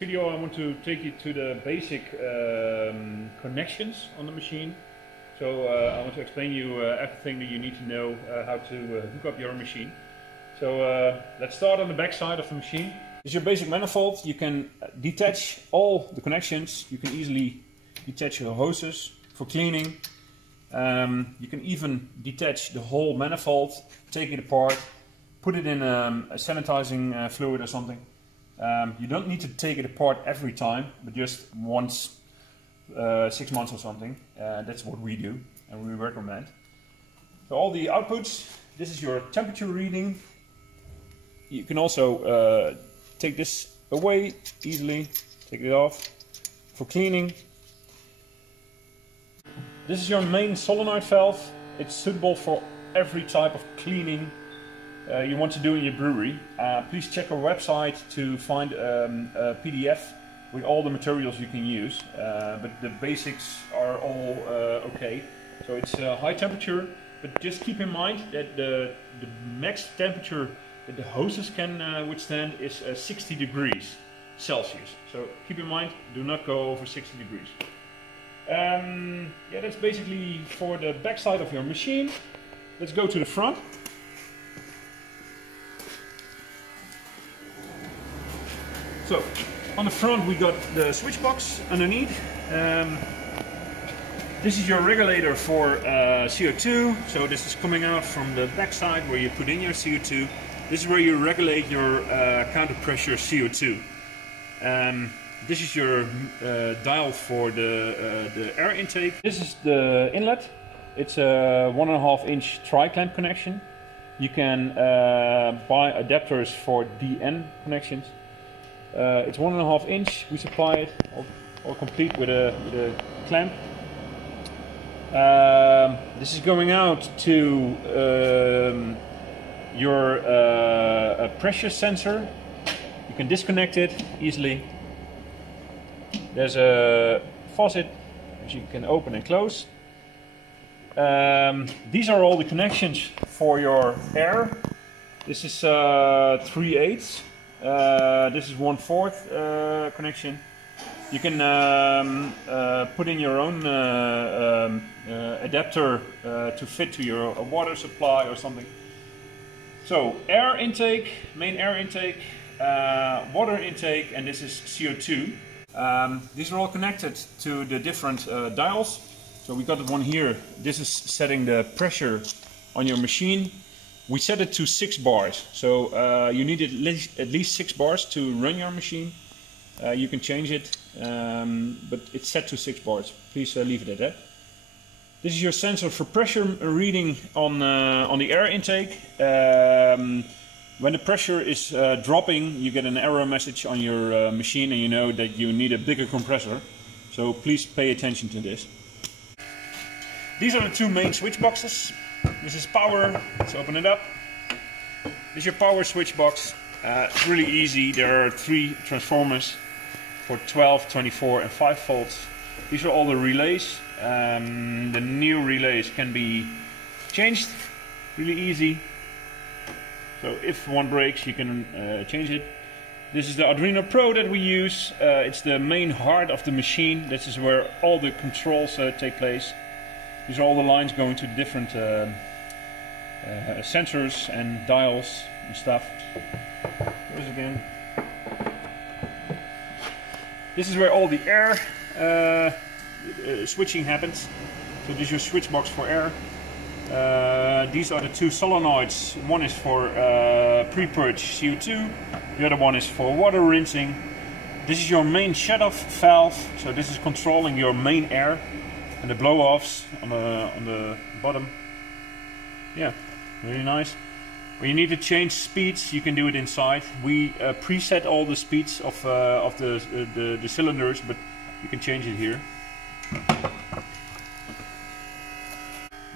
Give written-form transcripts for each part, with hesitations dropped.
Video, I want to take you to the basic connections on the machine. So I want to explain you everything that you need to know how to hook up your machine. So let's start on the back side of the machine. This is your basic manifold. You can detach all the connections. You can easily detach your hoses for cleaning. You can even detach the whole manifold, take it apart, put it in a sanitizing fluid or something. You don't need to take it apart every time, but just once 6 months or something. That's what we do and we recommend. So all the outputs, this is your temperature reading. You can also take this away easily, take it off for cleaning. This is your main solenoid valve. It's suitable for every type of cleaning you want to do in your brewery. Please check our website to find a PDF with all the materials you can use, but the basics are all okay. So it's high temperature, but just keep in mind that the max temperature that the hoses can withstand is 60 degrees Celsius. So keep in mind, do not go over 60 degrees. Yeah, that's basically for the back side of your machine. Let's go to the front. So, on the front we got the switch box underneath. This is your regulator for CO2. So this is coming out from the back side where you put in your CO2. This is where you regulate your counter pressure CO2. This is your dial for the air intake. This is the inlet. It's a 1.5 inch tri-clamp connection. You can buy adapters for DN connections. It's 1.5 inch. We supply it all complete with a clamp. This is going out to your pressure sensor. You can disconnect it easily. There's a faucet which you can open and close. These are all the connections for your air. This is 3/8. This is 1/4 connection. You can put in your own adapter to fit to your water supply or something. So air intake, main air intake, water intake, and this is CO2. These are all connected to the different dials. So we got one here. This is setting the pressure on your machine. We set it to 6 bars, so you need at least 6 bars to run your machine. You can change it, but it's set to 6 bars. Please leave it at that. This is your sensor for pressure reading on the air intake. When the pressure is dropping, you get an error message on your machine and you know that you need a bigger compressor. So please pay attention to this. These are the 2 main switch boxes. This is power. Let's open it up. This is your power switch box. It's really easy. There are 3 transformers for 12, 24 and 5 volts. These are all the relays. The new relays can be changed really easy. So if one breaks, you can change it. This is the Arduino Pro that we use. It's the main heart of the machine. This is where all the controls take place. These are all the lines going to different sensors and dials and stuff. Here's again. This is where all the air switching happens. So this is your switch box for air. These are the 2 solenoids. One is for pre-purge CO2. The other one is for water rinsing. This is your main shut-off valve. So this is controlling your main air. And the blow-offs on the bottom. Yeah, really nice. When you need to change speeds, you can do it inside. We preset all the speeds of the cylinders, but you can change it here.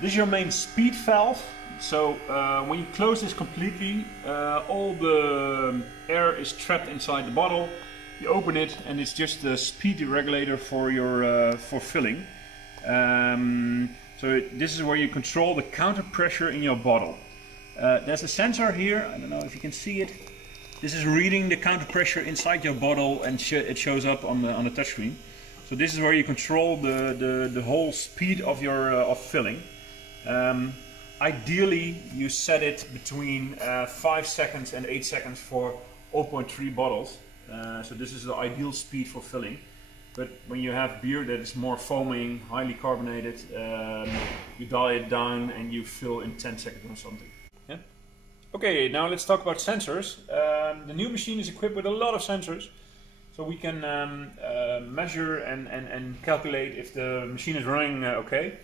This is your main speed valve. So when you close this completely, all the air is trapped inside the bottle. You open it, and it's just the speed regulator for your for filling. So this is where you control the counter pressure in your bottle. There's a sensor here, I don't know if you can see it. This is reading the counter pressure inside your bottle, and it shows up on the touchscreen. So this is where you control the whole speed of your of filling. Ideally, you set it between 5 seconds and 8 seconds for 0.3 bottles. So this is the ideal speed for filling. But when you have beer that is more foaming, highly carbonated, you dial it down and you fill in 10 seconds or something. Yeah? Okay, now let's talk about sensors. The new machine is equipped with a lot of sensors. So we can measure and calculate if the machine is running okay.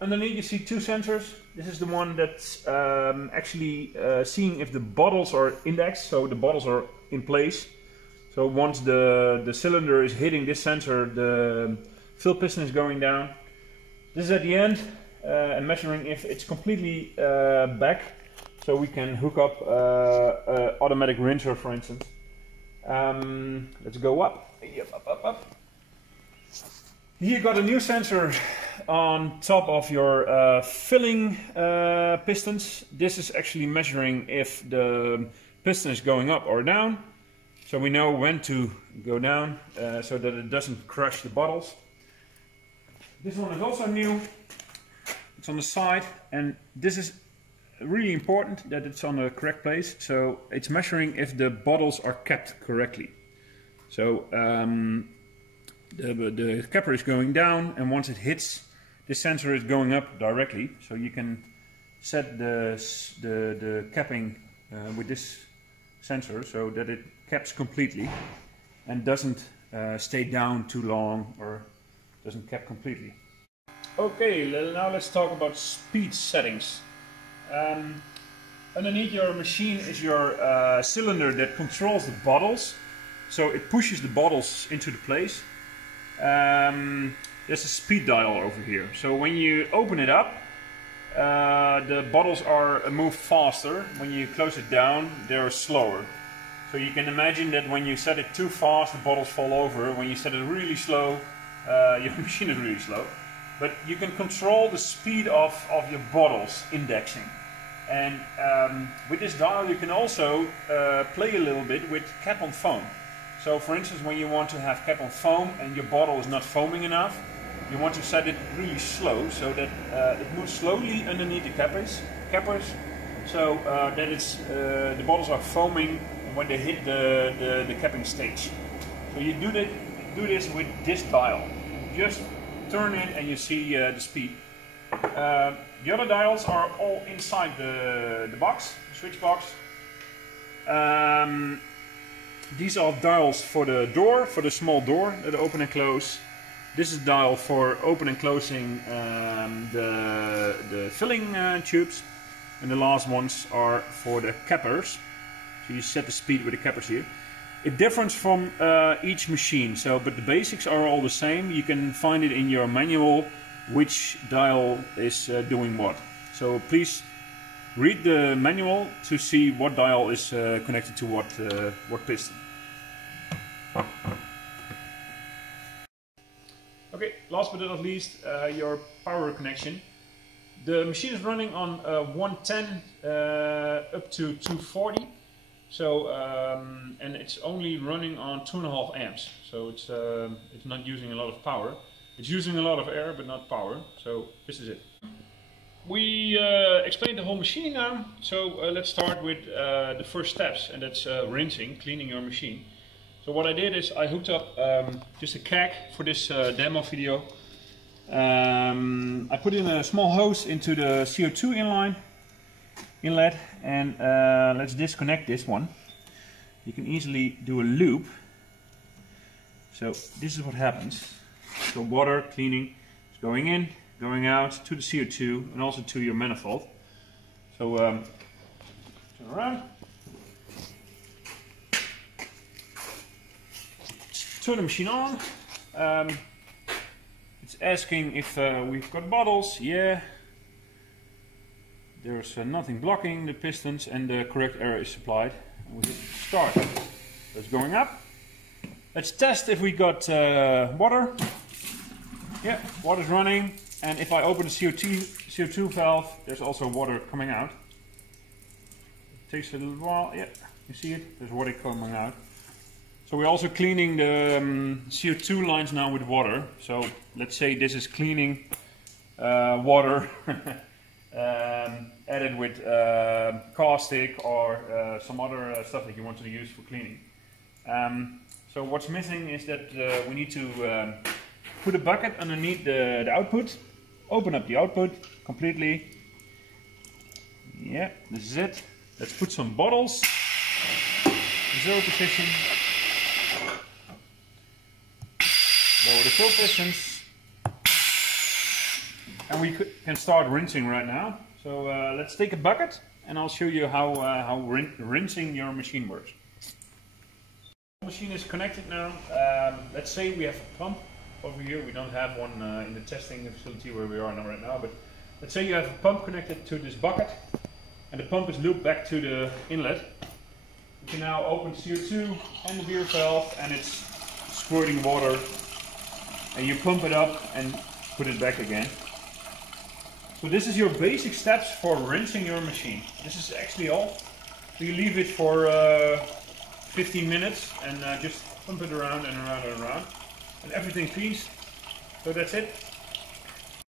Underneath you see two sensors. This is the one that's actually seeing if the bottles are indexed, so the bottles are in place. So once the cylinder is hitting this sensor, the fill piston is going down. This is at the end and measuring if it's completely back, so we can hook up automatic rinser, for instance. Let's go up. Yep, up. Here you got a new sensor on top of your filling pistons. This is actually measuring if the piston is going up or down. So we know when to go down so that it doesn't crush the bottles. This one is also new. It's on the side, and this is really important that it's on the correct place. So it's measuring if the bottles are capped correctly. So the capper is going down, and once it hits, this sensor is going up directly. So you can set the capping with this sensor so that it caps completely and doesn't stay down too long or doesn't cap completely. Okay, now let's talk about speed settings. Underneath your machine is your cylinder that controls the bottles, so it pushes the bottles into the place. There's a speed dial over here, so when you open it up, the bottles are moved faster. When you close it down, they're slower. So you can imagine that when you set it too fast, the bottles fall over. When you set it really slow, your machine is really slow. But you can control the speed of your bottles indexing. And with this dial you can also play a little bit with cap on foam. So for instance, when you want to have cap on foam and your bottle is not foaming enough, you want to set it really slow so that it moves slowly underneath the cappers, so that the bottles are foaming when they hit the capping stage. So you do this with this dial. Just turn it and you see the speed. The other dials are all inside the box, switch box. These are dials for the door, for the small door that open and close. This is dial for open and closing the filling tubes, and the last ones are for the cappers. So you set the speed with the cappers here. It differs from each machine, but the basics are all the same. You can find it in your manual which dial is doing what. So please read the manual to see what dial is connected to what piston. Okay, last but not least, your power connection. The machine is running on 110 up to 240. So and it's only running on 2.5 amps. So it's not using a lot of power. It's using a lot of air, but not power. So this is it. We explained the whole machine now. So let's start with the first steps, and that's rinsing, cleaning your machine. So what I did is I hooked up just a keg for this demo video. I put in a small hose into the CO2 inlet, and let's disconnect this one. You can easily do a loop. So this is what happens. So water cleaning is going in, going out to the CO2 and also to your manifold. So turn around. Turn the machine on. It's asking if we've got bottles. Yeah. There's nothing blocking the pistons and the correct air is supplied. And we hit start. So it's going up. Let's test if we got water. Yeah, water's running. And if I open the CO2 valve, there's also water coming out. It takes a little while. Yeah, You see it? There's water coming out. So we're also cleaning the CO2 lines now with water. So let's say this is cleaning water added with caustic or some other stuff that you want to use for cleaning. So what's missing is that we need to put a bucket underneath the output, open up the output completely. Yeah, this is it. Let's put some bottles, 0 position, lower the fill pistons, and we can start rinsing right now. So let's take a bucket and I'll show you how rinsing your machine works. The machine is connected now. Let's say we have a pump over here. We don't have one in the testing facility where we are now right now, but let's say you have a pump connected to this bucket and the pump is looped back to the inlet. You can now open CO2 and the beer valve and it's squirting water, and you pump it up and put it back again. So this is your basic steps for rinsing your machine. This is actually all. So you leave it for 15 minutes and just pump it around and around and around, and everything cleans. So that's it.